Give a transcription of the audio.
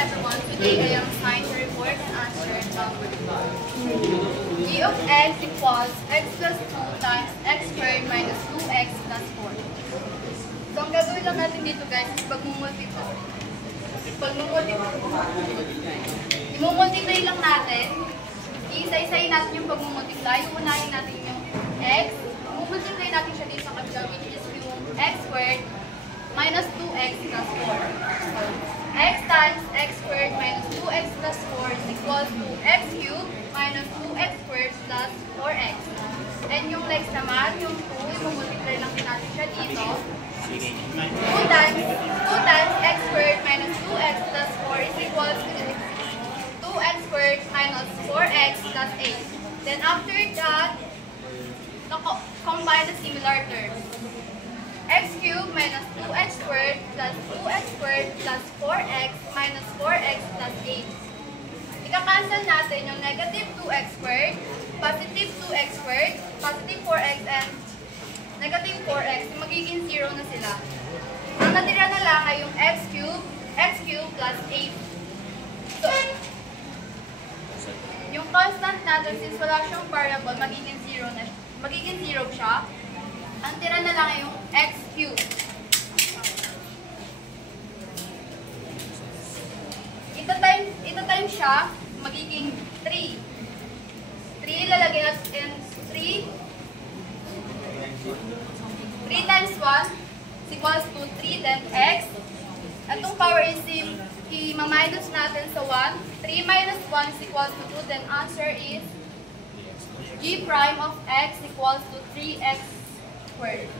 everyone. Today I am assigned to report and answer number 2. G of x equals x plus 2 times x squared minus 2x plus 4. So ang gagawin lang natin dito guys is i-multiply lang natin. Iisa-isayin natin yung pag-multiply. Unahin natin yung x. I-multiply natin siya dito sa kabila, which is yung x squared minus 2x plus 4. So, x times x squared minus 2x plus 4 is equal to x cubed minus 2x squared plus 4x. And yung legs naman, yung 2, i-multiply lang din natin siya dito. 2 times x squared minus 2x plus 4 is equal to 2x squared minus 4x plus 8. Then after that, combine the similar terms. X cubed minus 2x squared plus 2x squared plus 4x minus 4x plus 8. Ika-cancel natin yung negative 2x squared, positive 2x squared, positive 4x, and negative 4x. Magiging 0 na sila. Ang natira na lang ay yung x cubed plus 8. So, yung constant natin, since wala siyang variable, magiging 0 siya. Ang tira na lang ay yung x cubed. Ito times siya, magiging 3. 3 lalagay natin 3 times 1 is equals to 3, then x. Itong power is i-minus natin sa 1. 3 minus 1 is equals to 2, then answer is g prime of x equals to 3x squared.